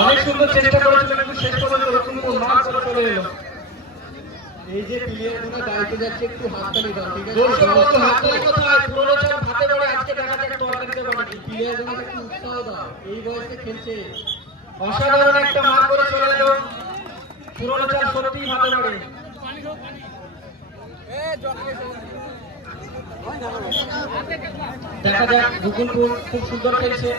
অনেক সুন্দর চেষ্টা করেছিল কিন্তু শেষ পর্যন্ত এরকম মার করে চলে এলো। এই যে প্লেয়ারগুলো দাঁড়িয়ে যাচ্ছে একটু হাততালি দাও, ঠিক আছে? দর্শক বন্ধু হাততালি কোথায়? পুরনো চাল ভাতে করে আজকে দেখা যাক তরকারিতে বাড়ি। প্লেয়ারগুলোকে একটু উৎসাহ দাও, এই বয়সে খেলছে। অসাধারণ একটা মার করে চলে এলো। পুরনো চাল সত্যিই ভাতে পারে। দেখা যাক গুকুলপুর খুব সুন্দর খেলছে।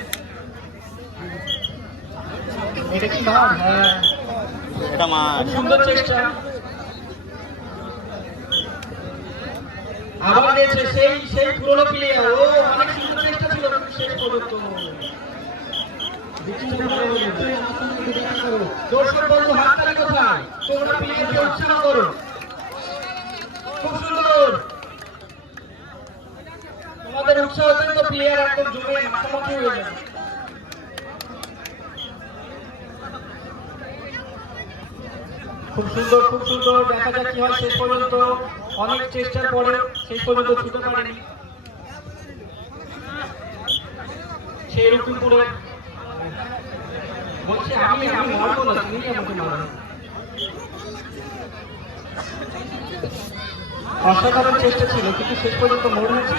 এটা কি মার? হ্যাঁ এটা মার। সুন্দর চেষ্টা। আবার দিয়েছে সেই সেই পুরনো প্লেয়ার। ও অনেক সুন্দর চেষ্টা ছিল শেষ পর্যন্ত। দর্শক বন্ধু হাততালি কোথায়? তোমরা প্লেয়ারকে উৎসাহ করো। খুব সুন্দর। তোমাদের উৎসাহ দিলে তো প্লেয়ার একদম জমে মাখামাখি হয়ে যাবে। খুব সুন্দর খুব সুন্দর। দেখা যাক কি হয় শেষ পর্যন্ত। অনেক চেষ্টার পরে শেষ পর্যন্ত ছুটে পারেনি সেই রুকুলপুরের। বলছে আমি মারবো না, তুমি আমাকে মারো। অসাধারণ চেষ্টা ছিল কিন্তু শেষ পর্যন্ত মোড় হয়েছে।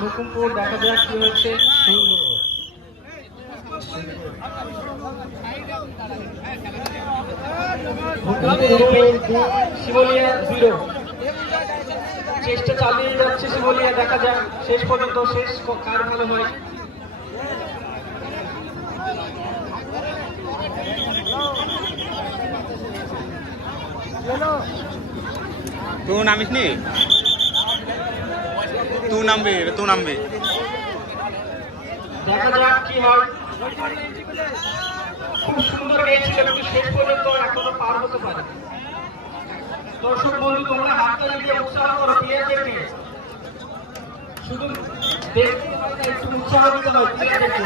রুকুলপুর দেখা যাক কি হয়েছে। শিবলিয়া 0। চেষ্টা চালিয়ে যাচ্ছে শিবলিয়া। দেখা যাক শেষ পর্যন্ত শেষ কার ভালো হয়। তুই নামিস নি? তুই নামবি, তুই নামবি। দেখা যাক কি হয়। খুব সুন্দর গিয়েছিল কিন্তু শেষ পর্যন্ত এখনো পার হতে পারে। দর্শক বন্ধু তোমরা হাততালি দিয়ে উৎসাহ করো প্লেয়ারদেরকে। শুধু দেখতে হয় না, একটু উৎসাহ দিতে হয় প্লেয়ারদেরকে।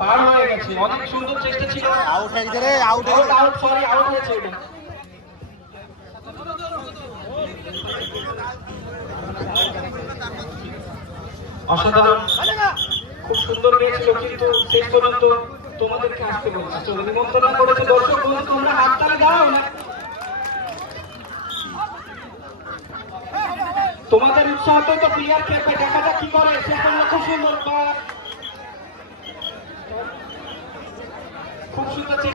পার হয়ে গেছে। অনেক সুন্দর চেষ্টা ছিল। আউট হয়ে গেছে রে, আউট আউট সরি আউট হয়েছে এটা। অসাধারণ খুব সুন্দর গিয়েছিল কিন্তু শেষ পর্যন্ত তোমাদেরকে আসতে বলছে। চলো নিমন্ত্রণ করেছে। দর্শক বন্ধু তোমরা হাততালি দাও না। তোমাদের উৎসাহ তো প্লেয়ার খেলবে। দেখা যাক কি করে। শেষ পর্যন্ত খুব সুন্দর খুব সুন্দর